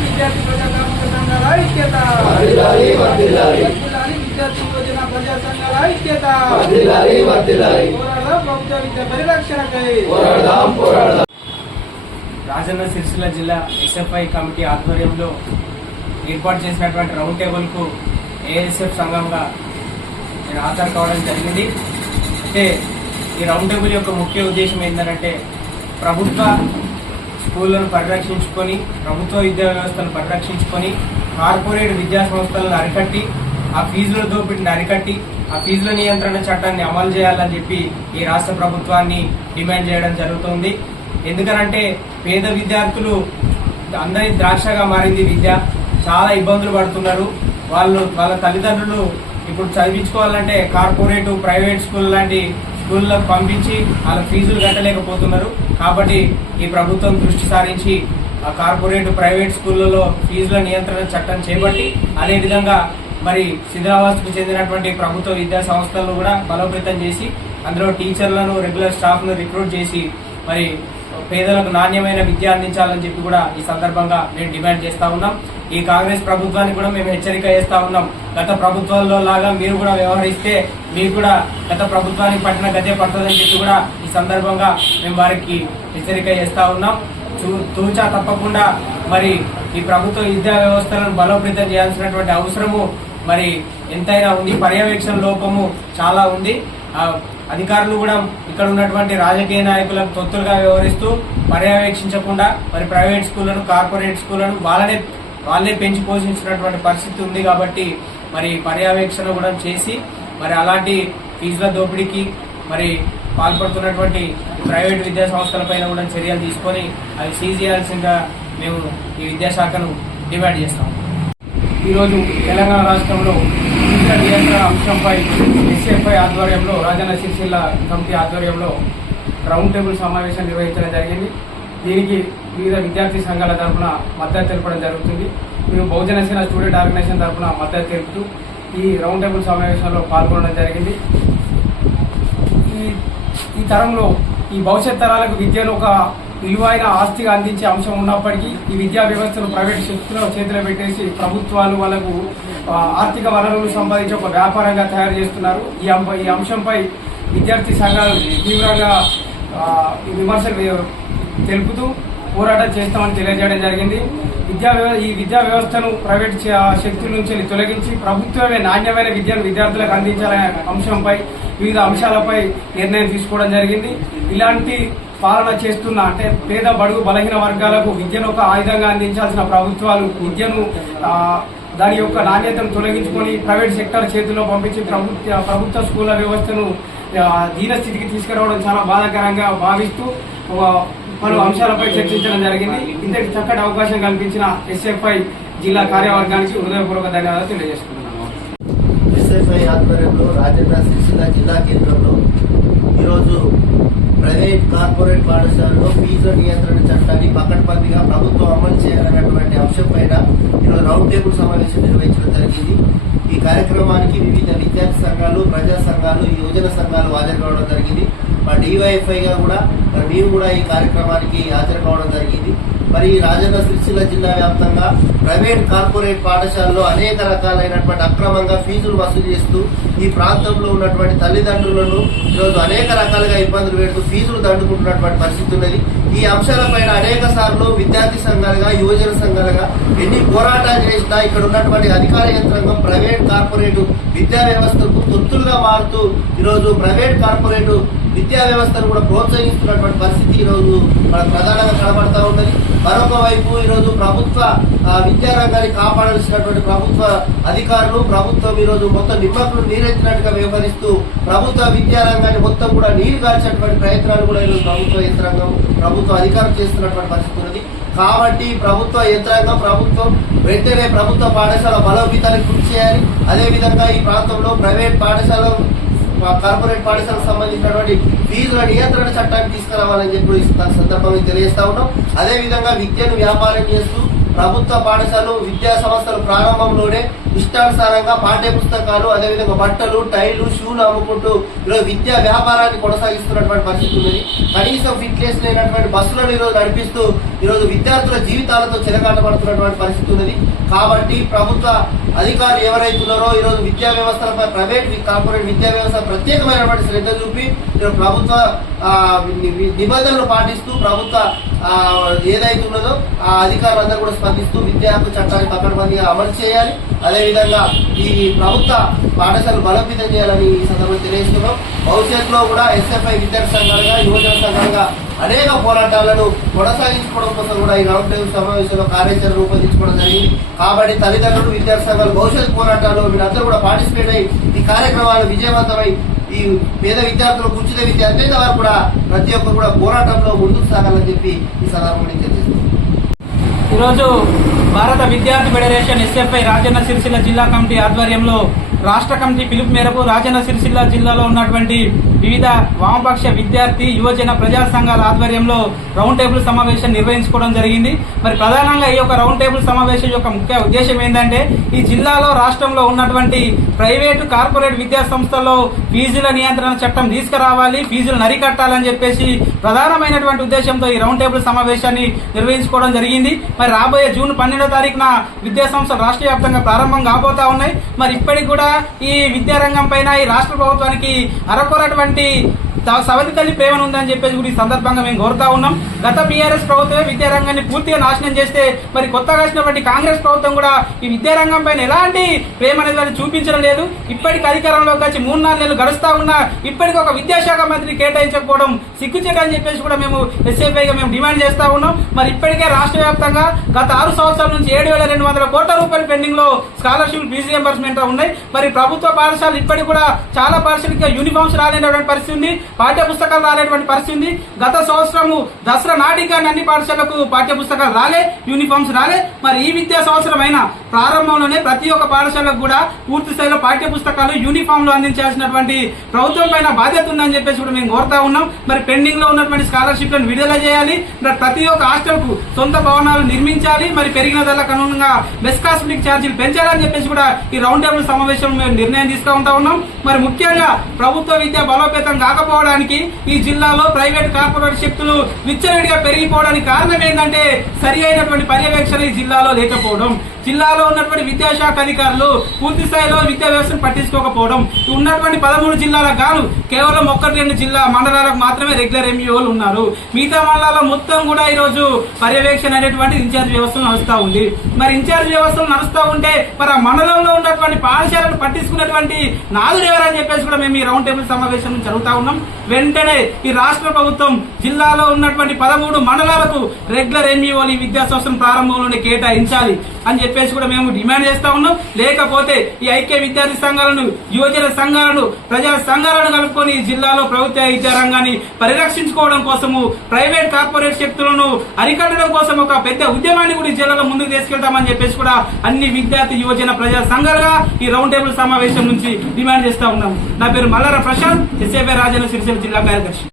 విద్యార్థి విద్యార్థి ప్రభుత్వ విద్య రాజన్న సిరిసిల్ల జిల్లా ఎస్ఎఫ్ఐ కమిటీ ఆధ్వర్యంలో ఏర్పాటు చేసినటువంటి రౌండ్ టేబుల్కు ఏఎస్ఎఫ్ సంఘంగా నేను ఆధార్ కావడం జరిగింది. అయితే ఈ రౌండ్ టేబుల్ యొక్క ముఖ్య ఉద్దేశం ఏంటంటే ప్రభుత్వ స్కూళ్ళను పరిరక్షించుకొని ప్రభుత్వ విద్యా వ్యవస్థను పరిరక్షించుకొని కార్పొరేట్ విద్యా సంస్థలను అరికట్టి ఆ ఫీజుల దోపిడిని అరికట్టి ఆ ఫీజుల నియంత్రణ చట్టాన్ని అమలు చేయాలని చెప్పి ఈ రాష్ట్ర ప్రభుత్వాన్ని డిమాండ్ చేయడం జరుగుతుంది. ఎందుకనంటే పేద విద్యార్థులు అందరి ద్రాక్షగా మారింది విద్య. చాలా ఇబ్బందులు పడుతున్నారు. వాళ్ళు వాళ్ళ తల్లిదండ్రులు ఇప్పుడు చదివించుకోవాలంటే కార్పొరేట్ ప్రైవేట్ స్కూల్ లాంటి స్కూళ్ళకు పంపించి వాళ్ళ ఫీజులు కట్టలేకపోతున్నారు. కాబట్టి ఈ ప్రభుత్వం దృష్టి సారించి కార్పొరేట్ ప్రైవేట్ స్కూళ్ళలో ఫీజుల నియంత్రణ చట్టం చేపట్టి అదేవిధంగా మరి శిథిలావస్థకు చెందినటువంటి ప్రభుత్వ విద్యా సంస్థలను కూడా బలోపేతం చేసి అందులో టీచర్లను రెగ్యులర్ స్టాఫ్ను రిక్రూట్ చేసి మరి పేదలకు నాణ్యమైన విద్య అందించాలని చెప్పి కూడా ఈ సందర్భంగా మేము డిమాండ్ చేస్తా ఉన్నాం. ఈ కాంగ్రెస్ ప్రభుత్వానికి కూడా మేము హెచ్చరిక చేస్తా ఉన్నాం. గత ప్రభుత్వాల్లో లాగా మీరు కూడా వ్యవహరిస్తే మీకు కూడా గత ప్రభుత్వానికి పట్టిన గతే పడుతుందని చెప్పి కూడా ఈ సందర్భంగా మేము వారికి హెచ్చరిక చేస్తా ఉన్నాం. చూ- తూచా తప్పకుండా మరి ఈ ప్రభుత్వ విద్యా వ్యవస్థలను బలోపేతం చేయాల్సినటువంటి అవసరము మరి ఎంతైనా ఉంది. పర్యవేక్షణ లోపము చాలా ఉంది. ఆ అధికారులు కూడా ఇక్కడ ఉన్నటువంటి రాజకీయ నాయకులకు తొత్తులుగా వ్యవహరిస్తూ పర్యవేక్షించకుండా మరి ప్రైవేట్ స్కూళ్ళను కార్పొరేట్ స్కూళ్ళను వాళ్ళనే వాళ్ళే పెంచి పోషించినటువంటి పరిస్థితి ఉంది కాబట్టి మరి పర్యవేక్షణ కూడా చేసి మరి అలాంటి ఫీజుల దోపిడీకి మరి పాల్పడుతున్నటువంటి ప్రైవేట్ విద్యా సంస్థలపైన కూడా చర్యలు తీసుకొని అవి సీజ్ చేయాల్సిందిగా మేము ఈ విద్యాశాఖను డిమాండ్ చేస్తాం ఈరోజు తెలంగాణ రాష్ట్రంలో విద్యా నియంత్రణ అంశంపై ఎస్ఎఫ్ఐ ఆధ్వర్యంలో రాజన్న సిరిసిల్ల కమిటీ ఆధ్వర్యంలో రౌండ్ టేబుల్ సమావేశం నిర్వహించడం జరిగింది. దీనికి వివిధ విద్యార్థి సంఘాల తరఫున మద్దతు తెలపడం జరుగుతుంది. మేము బహుజన సేన స్టూడెంట్ ఆర్గనైజేషన్ తరఫున మద్దతు తెలుపుతూ ఈ రౌండ్ టేబుల్ సమావేశంలో పాల్గొనడం జరిగింది. ఈ ఈ తరంలో ఈ భవిష్యత్ తరాలకు విద్యను ఒక విలువైన ఆస్తిగా అందించే అంశం ఉన్నప్పటికీ ఈ విద్యా వ్యవస్థను ప్రైవేట్ శక్తుల చేతిలో పెట్టేసి ప్రభుత్వాలు వాళ్ళకు ఆర్థిక వనరులు సంపాదించి ఒక వ్యాపారంగా తయారు చేస్తున్నారు. ఈ ఈ అంశంపై విద్యార్థి సంఘాలు తీవ్రంగా విమర్శలు తెలుపుతూ పోరాటం చేస్తామని తెలియజేయడం జరిగింది. విద్యా ఈ విద్యా వ్యవస్థను ప్రైవేట్ శక్తుల నుంచి తొలగించి ప్రభుత్వమే నాణ్యమైన విద్యను విద్యార్థులకు అందించాలనే అంశంపై వివిధ అంశాలపై నిర్ణయం తీసుకోవడం జరిగింది. ఇలాంటి పాలన చేస్తున్న అంటే పేద బడుగు బలహీన వర్గాలకు విద్యను ఒక ఆయుధంగా అందించాల్సిన ప్రభుత్వాలు విద్యను దాని యొక్క నాణ్యతను తొలగించుకొని ప్రైవేట్ సెక్టర్ చేతుల్లో పంపించి ప్రభుత్వ ప్రభుత్వ స్కూళ్ళ వ్యవస్థను దీనస్థితికి తీసుకురావడం చాలా బాధాకరంగా భావిస్తూ పలు అంశాలపై చర్చించడం జరిగింది. ఇంతటి చక్కటి అవకాశం కల్పించిన ఎస్ఎఫ్ఐ జిల్లా కార్యవర్గానికి హృదయపూర్వక ధన్యవాదాలు తెలియజేసుకుంటున్నాను ఎస్ఎఫ్ఐ ఆధ్వర్యంలో రాజన్న సిరిసిల్ల జిల్లా కేంద్రంలో ఈరోజు ప్రైవేట్ కార్పొరేట్ పాఠశాలలో ఫీజు నియంత్రణ చట్టాన్ని పకడ్బందీగా ప్రభుత్వం అమలు చేయాలన్నటువంటి అంశం పైన ఈరోజు రౌండ్ టేబుల్ సమావేశం నిర్వహించడం జరిగింది. ఈ కార్యక్రమానికి వివిధ విద్యార్థి సంఘాలు ప్రజా సంఘాలు యువజన సంఘాలు హాజరు కావడం జరిగింది. మా డివైఎఫ్ఐగా కూడా మరి మేము కూడా ఈ కార్యక్రమానికి హాజరు కావడం జరిగింది. మరి ఈ రాజన్న సిరిసిల్ల జిల్లా వ్యాప్తంగా ప్రైవేట్ కార్పొరేట్ పాఠశాలలో అనేక రకాలైనటువంటి అక్రమంగా ఫీజులు వసూలు చేస్తూ ఈ ప్రాంతంలో ఉన్నటువంటి తల్లిదండ్రులను ఈరోజు అనేక రకాలుగా ఇబ్బందులు పెడుతూ ఫీజులు దండుకుంటున్నటువంటి పరిస్థితి ఉన్నది. ఈ అంశాలపైన అనేక సార్లు విద్యార్థి సంఘాలుగా యువజన సంఘాలుగా ఎన్ని పోరాటాలు చేసినా ఇక్కడ ఉన్నటువంటి అధికార యంత్రాంగం ప్రైవేట్ కార్పొరేట్ విద్యా వ్యవస్థకు తొత్తులుగా మారుతూ ఈరోజు ప్రైవేట్ కార్పొరేట్ విద్యా వ్యవస్థను కూడా ప్రోత్సహిస్తున్నటువంటి పరిస్థితి ఈరోజు మనకు ప్రధానంగా కనబడతా ఉన్నది. మరొక వైపు ఈరోజు ప్రభుత్వ విద్యా రంగాన్ని కాపాడాల్సినటువంటి ప్రభుత్వ అధికారులు ప్రభుత్వం ఈరోజు మొత్తం నిమ్మకులు నీరెత్తినట్టుగా వ్యవహరిస్తూ ప్రభుత్వ విద్యా రంగాన్ని మొత్తం కూడా నీరు గార్చేటువంటి ప్రయత్నాలు కూడా ఈరోజు ప్రభుత్వ యంత్రాంగం ప్రభుత్వ అధికారం చేస్తున్నటువంటి పరిస్థితి ఉన్నది. కాబట్టి ప్రభుత్వ యంత్రాంగం ప్రభుత్వం వెంటనే ప్రభుత్వ పాఠశాల బలోపేతానికి కృషి చేయాలి. అదేవిధంగా ఈ ప్రాంతంలో ప్రైవేట్ పాఠశాల కార్పొరేట్ పాఠశాలకు సంబంధించినటువంటి ఫీజుల నియంత్రణ చట్టాన్ని తీసుకురావాలని చెప్పి సందర్భంగా తెలియజేస్తా ఉన్నాం. అదేవిధంగా విద్యను వ్యాపారం చేస్తూ ప్రభుత్వ పాఠశాలలు విద్యా సంస్థలు ప్రారంభంలోనే ఇష్టానుసారంగా పాఠ్య పుస్తకాలు అదేవిధంగా బట్టలు టైలు షూలు అమ్ముకుంటూ ఈరోజు విద్యా వ్యాపారాన్ని కొనసాగిస్తున్నటువంటి పరిస్థితి ఉన్నది. కనీసం ఫిట్నెస్ లేనటువంటి బస్సులను ఈరోజు నడిపిస్తూ ఈరోజు విద్యార్థుల జీవితాలతో చిలకాటపడుతున్నటువంటి పరిస్థితి ఉన్నది. కాబట్టి ప్రభుత్వ అధికారులు ఎవరైతే ఉన్నారో ఈరోజు విద్యా వ్యవస్థలపై ప్రైవేట్ కార్పొరేట్ విద్యా వ్యవస్థ ప్రత్యేకమైనటువంటి శ్రద్ధ చూపి ప్రభుత్వ నిబంధనలు పాటిస్తూ ప్రభుత్వ ఏదైతే ఉన్నదో ఆ అధికారులందరూ కూడా స్పందిస్తూ విద్యా హక్కు చట్టాన్ని పకడ్బందీగా అమలు చేయాలి. అదే అదేవిధంగా ఈ ప్రభుత్వ పాఠశాలలు బలోపేతం చేయాలని ఈ సందర్భంగా తెలియజేస్తున్నాం. భవిష్యత్తులో కూడా ఎస్ఎఫ్ఐ విద్యార్థి సంఘాలుగా యువజన సంఘాలుగా అనేక పోరాటాలను కొనసాగించుకోవడం కోసం కూడా ఈ రౌండ్ టేబుల్ సమావేశంలో కార్యాచరణ రూపొందించుకోవడం జరిగింది. కాబట్టి తల్లిదండ్రులు విద్యార్థి సంఘాలు భవిష్యత్తు పోరాటాలు మీరందరూ కూడా పార్టిసిపేట్ అయ్యి ఈ కార్యక్రమాలు విజయవంతమై ఈ పేద విద్యార్థులు కూర్చునే విద్య వారు కూడా ప్రతి ఒక్కరు కూడా పోరాటంలో ముందుకు సాగాలని చెప్పి ఈ సందర్భంగా నేను ఈరోజు భారత విద్యార్థి ఫెడరేషన్ ఎస్ఎఫ్ఐ రాజన్న సిరిసిల్ల జిల్లా కమిటీ ఆధ్వర్యంలో రాష్ట్ర కమిటీ పిలుపు మేరకు రాజన్న సిరిసిల్ల జిల్లాలో ఉన్నటువంటి వివిధ వామపక్ష విద్యార్థి యువజన ప్రజా సంఘాల ఆధ్వర్యంలో రౌండ్ టేబుల్ సమావేశం నిర్వహించుకోవడం జరిగింది. మరి ప్రధానంగా ఈ యొక్క రౌండ్ టేబుల్ సమావేశం యొక్క ముఖ్య ఉద్దేశం ఏంటంటే ఈ జిల్లాలో రాష్ట్రంలో ఉన్నటువంటి ప్రైవేటు కార్పొరేట్ విద్యా సంస్థల్లో ఫీజుల నియంత్రణ చట్టం తీసుకురావాలి ఫీజులు నరికట్టాలని చెప్పేసి ప్రధానమైనటువంటి ఉద్దేశంతో ఈ రౌండ్ టేబుల్ సమావేశాన్ని నిర్వహించుకోవడం జరిగింది. మరి రాబోయే జూన్ పన్నెండో తారీఖున విద్యా సంస్థలు రాష్ట్ర వ్యాప్తంగా ప్రారంభం కాబోతా ఉన్నాయి. మరి ఇప్పటికి కూడా ఈ విద్యారంగం పైన ఈ రాష్ట్ర ప్రభుత్వానికి అరకొరటువంటి త- సవతి తల్లి ప్రేమను ఉందని చెప్పేసి కూడా ఈ సందర్భంగా మేము కోరుతా ఉన్నాం. గత బీఆర్ఎస్ ప్రభుత్వమే విద్యారంగాన్ని పూర్తిగా నాశనం చేస్తే మరి కొత్తగా వచ్చినటువంటి కాంగ్రెస్ ప్రభుత్వం కూడా ఈ విద్యారంగం పైన ఎలాంటి ప్రేమ అనేది చూపించడం లేదు. ఇప్పటికి అధికారంలోకి వచ్చి మూడు నాలుగు నెలలు గడుస్తా ఉన్నా ఇప్పటికి ఒక విద్యాశాఖ మంత్రి కేటాయించకపోవడం సిగ్గుచేట అని చెప్పేసి కూడా మేము ఎస్ఏపైగా మేము డిమాండ్ చేస్తా ఉన్నాం. మరి ఇప్పటికే రాష్ట్ర వ్యాప్తంగా గత ఆరు సంవత్సరాల నుంచి ఏడు వేల రెండు వందల కోట్ల రూపాయల పెండింగ్లో స్కాలర్షిప్ ఫీజు రియంబర్స్మెంట్ ఉన్నాయి. మరి ప్రభుత్వ పాఠశాలలు ఇప్పటికి కూడా చాలా పాఠశాలకి యూనిఫామ్స్ రాలేనటువంటి పరిస్థితి ఉంది. పాఠ్య పుస్తకాలు రాలేటువంటి పరిస్థితి ఉంది. గత సంవత్సరము దసరా నాటికి అన్ని పాఠశాలకు పాఠ్య పుస్తకాలు రాలే యూనిఫామ్స్ రాలే. మరి ఈ విద్యా సంవత్సరమైన ప్రారంభంలోనే ప్రతి ఒక్క పాఠశాలకు కూడా పూర్తి స్థాయిలో పాఠ్య పుస్తకాలు యూనిఫామ్లు అందించాల్సినటువంటి ప్రభుత్వం పైన బాధ్యత ఉందని చెప్పేసి కూడా మేము కోరుతా ఉన్నాం. మరి పెండింగ్లో ఉన్నటువంటి స్కాలర్షిప్లను విడుదల చేయాలి. మరి ప్రతి ఒక్క హాస్టల్కు సొంత భవనాలు నిర్మించాలి. మరి పెరిగిన ధరలకు అనుగుణంగా బెస్ కాస్మెటిక్ ఛార్జీలు పెంచాలని చెప్పేసి కూడా ఈ రౌండ్ టేబుల్ సమావేశం మేము నిర్ణయం తీసుకుంటా ఉన్నాం. మరి ముఖ్యంగా ప్రభుత్వ విద్య బలోపేతం కాకపోవడానికి ఈ జిల్లాలో ప్రైవేట్ కార్పొరేట్ శక్తులు విచ్చలవిడిగా పెరిగిపోవడానికి కారణం ఏంటంటే సరి అయినటువంటి పర్యవేక్షణ ఈ జిల్లాలో లేకపోవడం. జిల్లాలో ఉన్నటువంటి విద్యాశాఖ అధికారులు పూర్తి స్థాయిలో విద్యా వ్యవస్థను పట్టించుకోకపోవడం ఉన్నటువంటి పదమూడు జిల్లాలకు గాను కేవలం ఒక్కటి రెండు జిల్లా మండలాలకు మాత్రమే రెగ్యులర్ ఎంఈఓలు ఉన్నారు. మిగతా మండలాల్లో మొత్తం కూడా ఈ రోజు పర్యవేక్షణ అనేటువంటి ఇన్ఛార్జ్ వ్యవస్థను నడుస్తూ ఉంది. మరి ఇన్ఛార్జ్ వ్యవస్థలు నడుస్తూ ఉంటే మరి ఆ మండలంలో ఉన్నటువంటి పాఠశాలను పట్టించుకున్నటువంటి నాదుడు ఎవరని చెప్పేసి కూడా మేము ఈ రౌండ్ టేబుల్ సమావేశం జరుగుతూ ఉన్నాం. వెంటనే ఈ రాష్ట్ర ప్రభుత్వం జిల్లాలో ఉన్నటువంటి పదమూడు మండలాలకు రెగ్యులర్ ఎంఈఓలు ఈ విద్యా సంస్థను ప్రారంభంలోనే కేటాయించాలి అని చెప్పి చెప్పేసి కూడా మేము డిమాండ్ చేస్తా ఉన్నాం. లేకపోతే ఈ ఐక్య విద్యార్థి సంఘాలను యువజన సంఘాలను ప్రజా సంఘాలను కలుపుకొని జిల్లాలో ప్రభుత్వ విద్యా రంగాన్ని పరిరక్షించుకోవడం కోసము ప్రైవేట్ కార్పొరేట్ శక్తులను అరికట్టడం కోసం ఒక పెద్ద ఉద్యమాన్ని కూడా జిల్లాలో ముందుకు తీసుకెళ్తామని చెప్పేసి కూడా అన్ని విద్యార్థి యువజన ప్రజా సంఘాలుగా ఈ రౌండ్ టేబుల్ సమావేశం నుంచి డిమాండ్ చేస్తా ఉన్నాం. నా పేరు మల్లార ప్రశాంత్ ఎస్ఏపీ రాజన్న సిరిసిల్ల జిల్లా కార్యదర్శి.